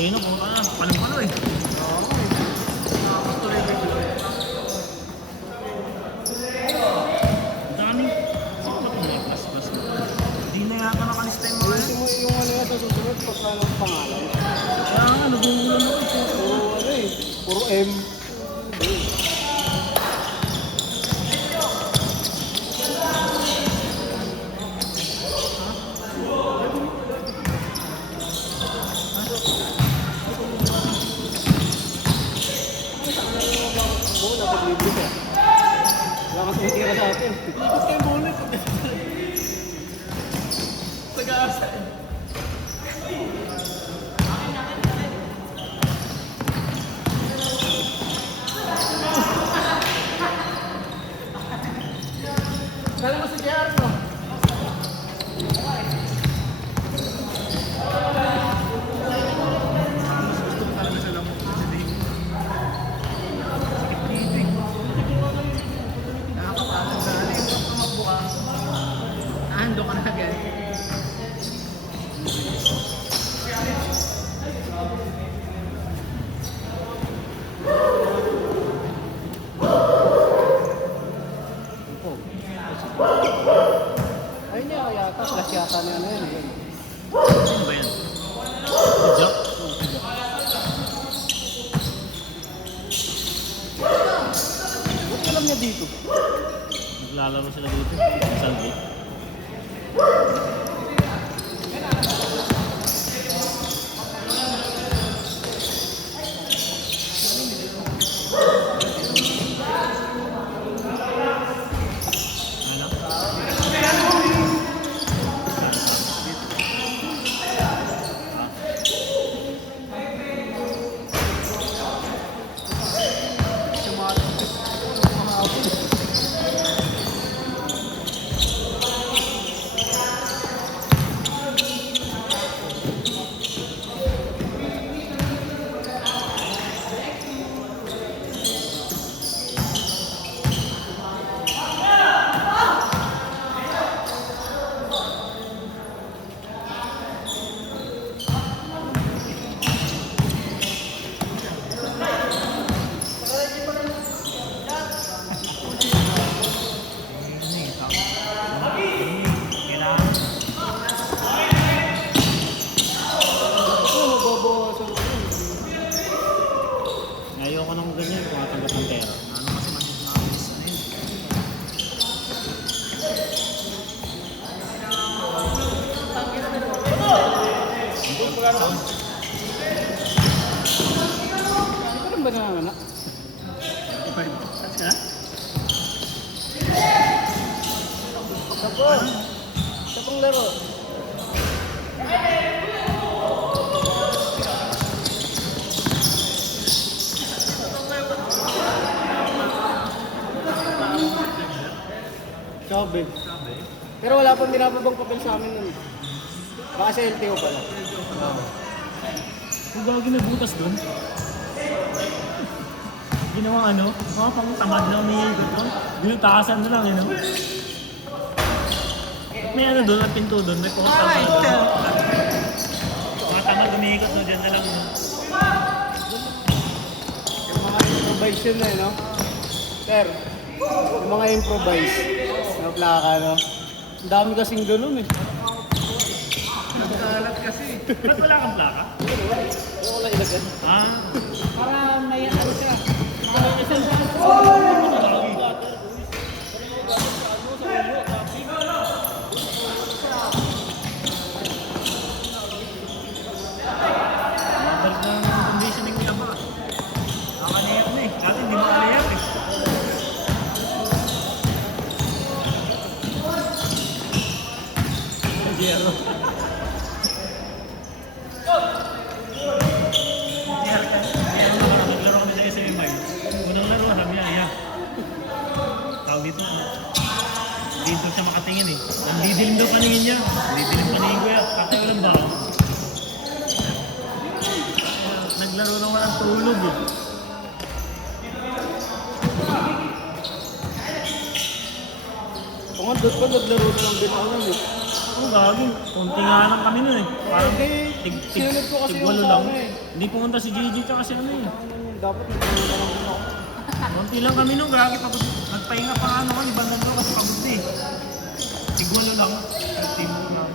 Ayun na, pumunta na. Palang-palo eh. Tapos tuloy ko ito. Ang dami. Saan ba ito may plus-plus na? Hindi na yata nakalista yung mga Ayusin mo yung ano yan sa susunod pagka ng pangalan. kaya nga, nagugulan ako ito. Puro ano eh, puro M. Bola, pag-libre ka. Wala kang tumitira sa atin. Ikot kayo bola. Tagaasa eh. Kala mo si JR, no? Gusto ko talaga sa lamok kasi di. Sakit-kitig. Nakakapagod na. Ano yung tumakbo ka? Ando ka na agad. Ayun niya, yata. Flash yata na ano yan. Sino ba yan? Jack? Ba't alam niya dito? Naglalaro sila dito. Sunday. Ano? Kailangan. Ano, mababawasan ko yun. Ayoko nang ganyan kung matanggap ng pera. Ano kasi mas ano yun. Hindi ka rin ba nanganak? Saan ka? Sapo! Sapong laro. Sabi. Pero wala pang binababang papel sa amin nun. Baka sa LTO pala. Kung gagi may butas doon. Ginawa ano? Mga pang tamad na umiikot doon. Binutasan na lang, yun. May ano doon, may pinto doon, may posta pa doon. Mga tamad umiikot no, dyan na lang. No? Yung mga improvise yun eh, no? Sir, yung mga improvise na plaka, no? Ang dami kasing ganun eh. Nagkalat kasi. Ba't wala kang plaka? Ano wala ilagay? Ah, Para may ano siya. Isang mabalik na ang conditioning niya ba? Nakakaliyak na eh. Dati hindi makaliyak eh. Jero. Jero naman, naglaro kami sa SMI. Unang laro, sabi niya, iya. Tawag dito, dito siya makatingin eh. Nandidilim daw paningin niya. Nandidilim paningin ko yan. Katayo lang ba ako? Naglaro na walang tulog eh. Kung doon pa naglaro na lang din ako nun eh. Oo, gagi. Kunti nga lang kami nun eh. Parang sinunod ko kasi tig-walo yung lang. sama eh. Hindi pumunta si Gigi tsaka si ano eh. Dapat nagpunta lang din ako. Kunti lang kami nun, gagi. Pagod. Nagpahinga pa ano ka, ibanan ko kasi pagod eh. Tig-walo lang. Team lang.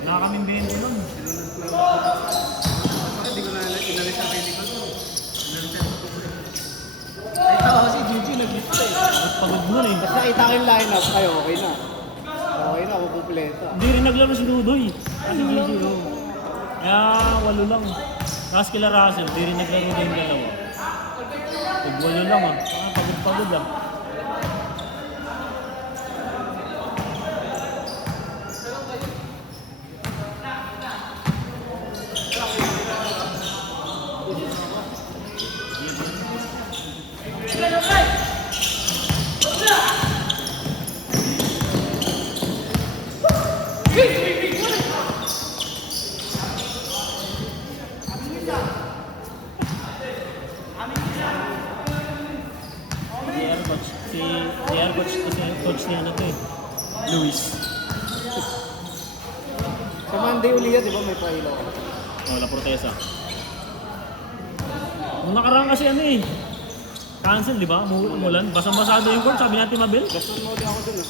Wala kaming bento nun. Hindi ko na inalis sa technical ko. Ito kasi Gigi nag-lift eh. Pagod nun eh. Basta nakita ko yung lineup, ay okay na. Okay na, kukumpleto. Hindi rin naglaro si Dudoy. Kasi Gigi oh. Kaya walo lang. Tapos kila Russell, hindi rin naglaro din yung dalawa. Tig-walo lang ah. Pagod-pagod lang. JR coach kasi coach niya ano to eh. Luis. Sa Monday uli yan, di ba may pailaw? Wala protesa. Nung nakaraan kasi ano eh. Cancel di ba? Umulan. Basang-basado yung court. Sabi natin Mabel. Basta mo ulit ako dun ah.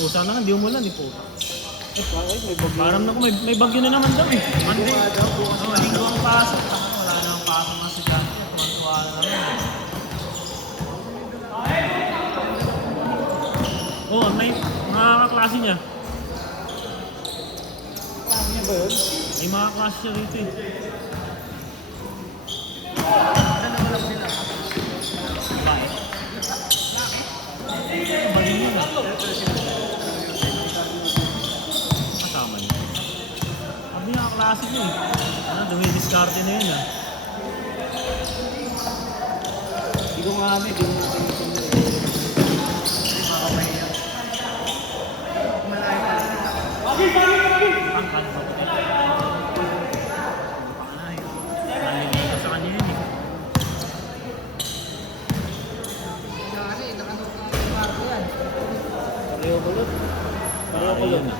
O sana nga hindi umulan eh po. Ay, may bagyo. Parang naku may bagyo na naman daw eh. Monday. Oh, linggo ang pasok. Wala na ang pasok na si Dante. Tuwan-tuwa na naman. Oh, may mga kaklase niya. Klase niya ba yun? May mga klase siya dito eh. Saan naman lang sila? Bakit? Bali yun ah. Kasama niya. Sabi niya kaklase niya eh. Ano, dumidiskarte na yun ah. Hindi ko nga ano, hindi ko nga Ang kanto. Nalilito sa kanya yun eh. Pareho kulot. Pareho kulot. Ayun ah.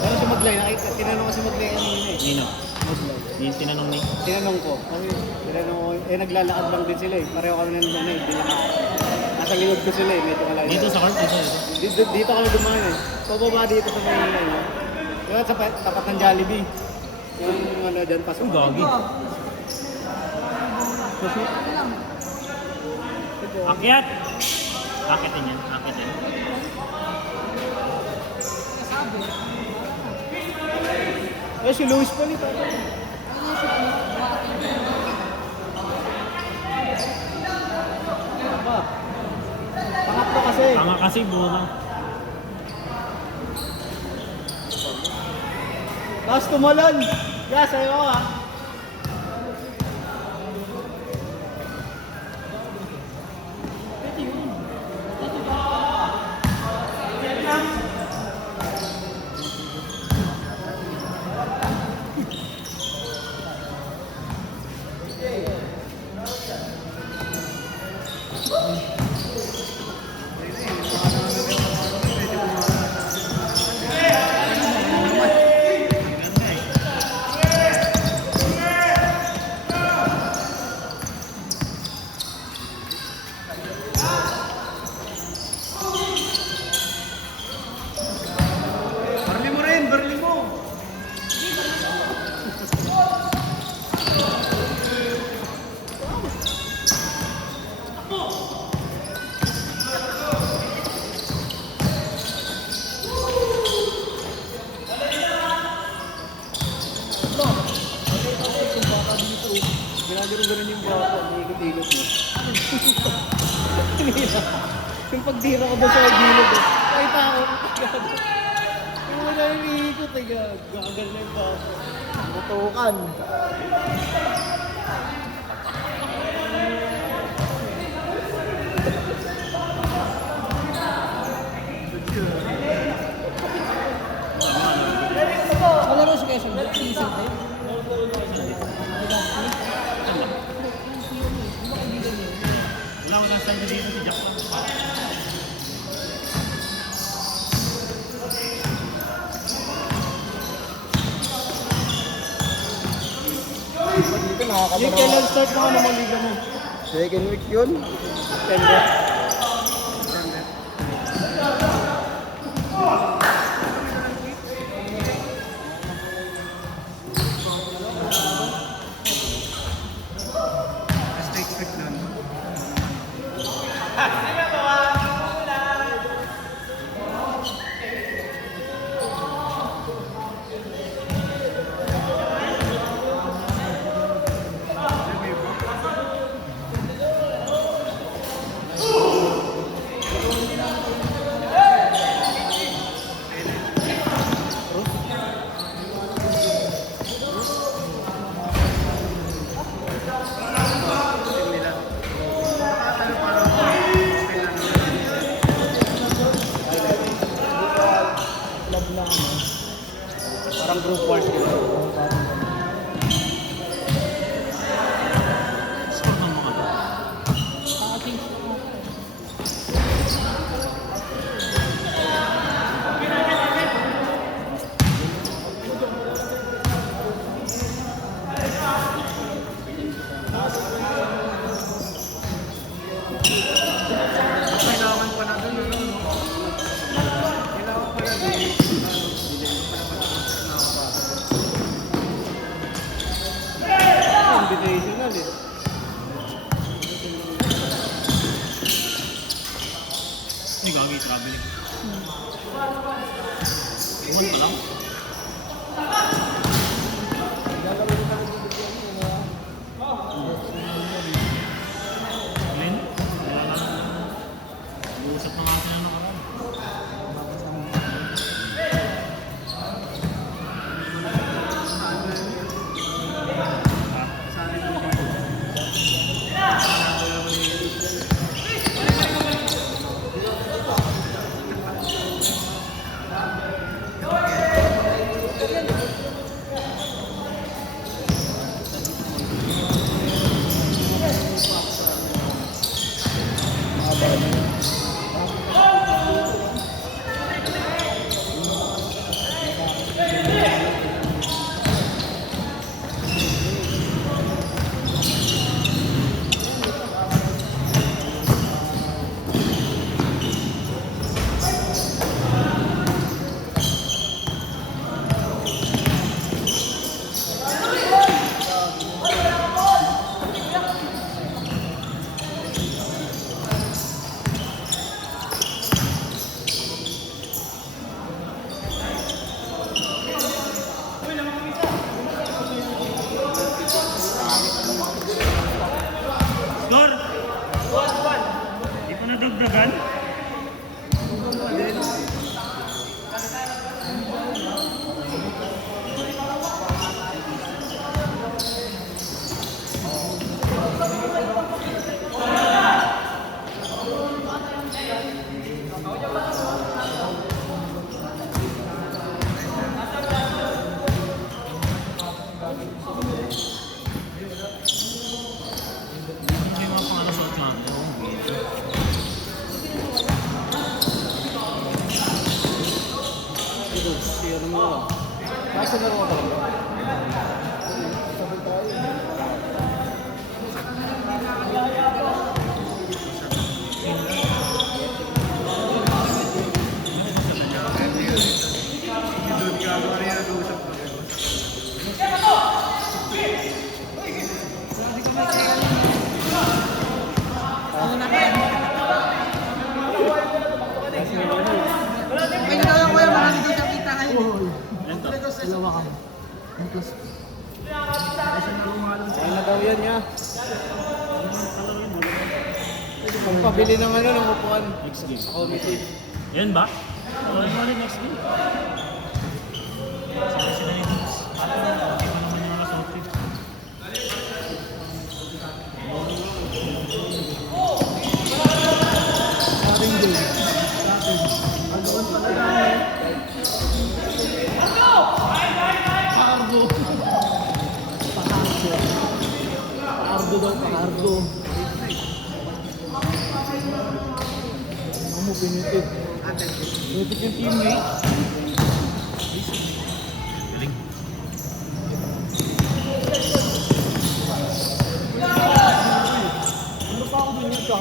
Pero si Maglay, tinanong ko si Maglay kanina eh. Nino, Maglay. yung tinanong ni. Tinanong ko. Tinanong ko, naglalakad lang din sila eh. Pareho kami nandun eh. Nasa likod ko sila eh. Medyo malayo. Dito sa court, dito. Dito kami dumaan eh. Pababa dito sa may ano. Diba sa tapat ng Jollibee. Yung ano dyan, pasok. Ang gagi. Akyat! Akitin yan, akitin. Eh, si Luis pa nito. Apa? Pangatlo kasi. Tanga kasi, buro. Tapos tumalon. Yeah, sa'yo ko ah. Barli mo rin, barli mo. Ginagano ganun yung bata, ikot-ikot mo. Yung pagdira ko doon sa gilid eh. Nakita ako. Yung wala yung iikot eh. Gagal na yung bata. Matukan. Malaro si Quezon, si Isang tayo. Wala ko nang style dito si Jackson. Yung kailan start mo ka naman liga mo? Second week yun. September. Basta expect nun. Club na ano. Parang group wars nila. Score ng mga to. Kailangan pa na dun, ano? Kailangan pa na dun. Invitational eh. Hindi gagi, traveling. Iwan pa lang. Glenn? Wala na. Nag-uusap na nga sila nakaraan. Score! Di pa nadagdagan? Hindi mga pangalasot lang. Ito, share mo lang. Kaso na ako talaga. Doon ka, ano rin nag-uusap ko. May nagawa ko yung mga hindi nakita kayo. Ito. Dalawa kami. Ay na daw yan niya. Pagpabili ng ano, ng upuan. Next game. Sa committee. Yan ba? Wala mo ulit next game. Sabi sila ni Dukes. Hindi pa naman yung nasa outfit. Ating day. Agawan pa na lang. Pakardo. Pakardo daw, pakardo. Ano mo pinitit? Pinitit yung teammate. Galing.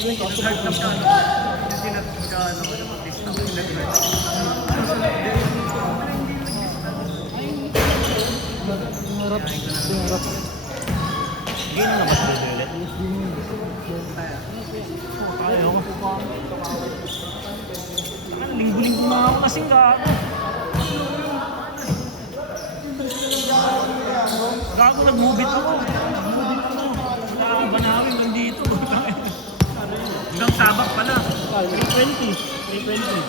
Kinag-hard lang siya. Harap. Harap. Hindi na naman ulit. Ayaw ko. Linggo-linggo na ako kasing gago nag-move-it ako. Wala akong banawin lang dito. Hanggang sabak pala. 320. 320.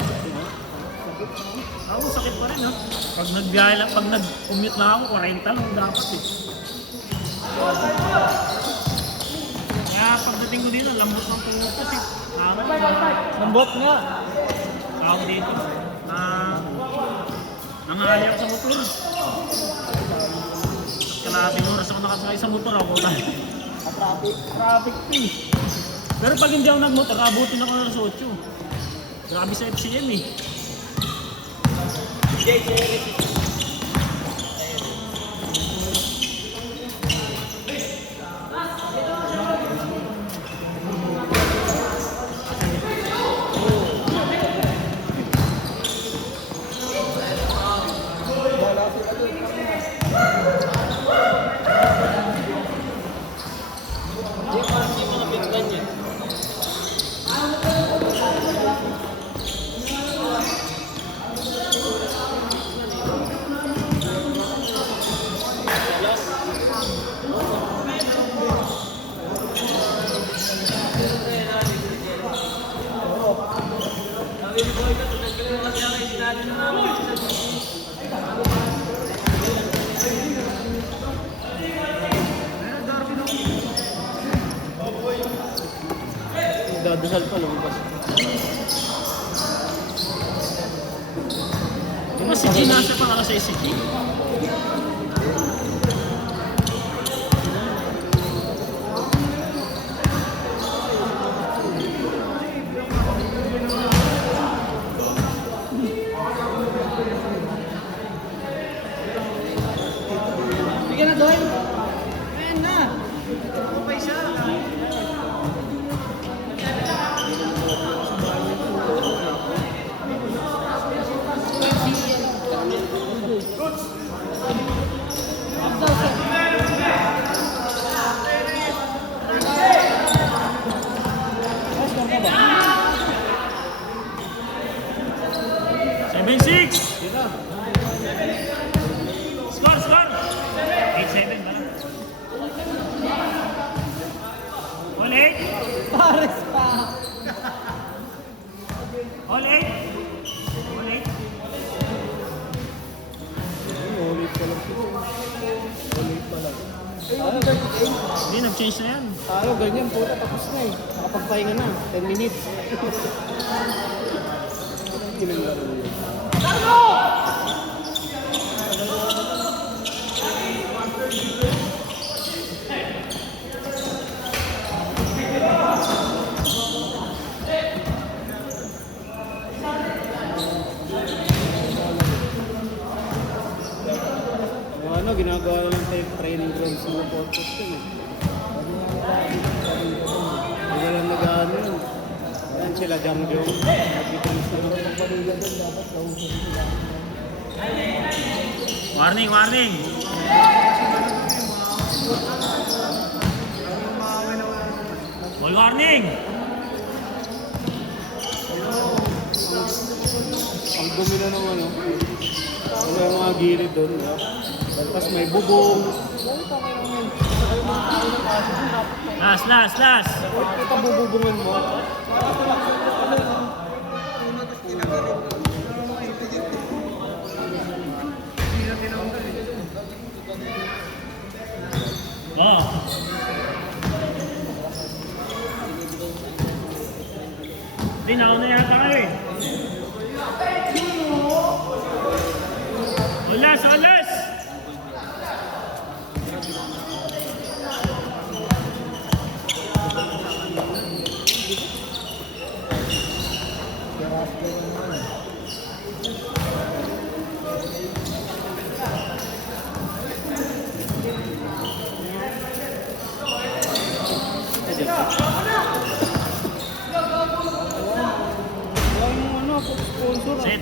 Ako sakit pa rin ha. Pag nagbiyahe lang, pag nag-commute na ako, 40 lang dapat eh. Kaya pagdating ko dito, lambot ng tungo kasi. Lambot nga. Tawag dito. Nangali ako sa motor. Kalahating oras ako nakasakay sa motor ako. Traffic fee. Pero pag hindi ako nagmotor, abutin ako ng alas 8. Grabe sa FCM eh. Dadasal pa lumabas. Di ba si G nasa pa sa si G? Bigyan na doon. Ayan na. Kupay siya. Score! 8-7 ba? All 8? Pares pa. All 8? All 8? Ulit pa lang. Ulit pa lang. Hindi, nag-change na yan. Talo, ganyan. Puta, tapos na eh. Nakapagpahinga na. 10 minutes. Kinalaro yun. Ano, ginagawa lang tayo training grounds ng podcast yun eh. Hindi lang nag-ano yun. Yan sila Jangjong. Warning! All warning! Ang dumi na ng ano. Ano yung mga gilid doon. Tapos may bubong. Last! Ito bububungan mo. Hindi, nauna yata kayo eh. Olas!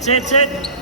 Set.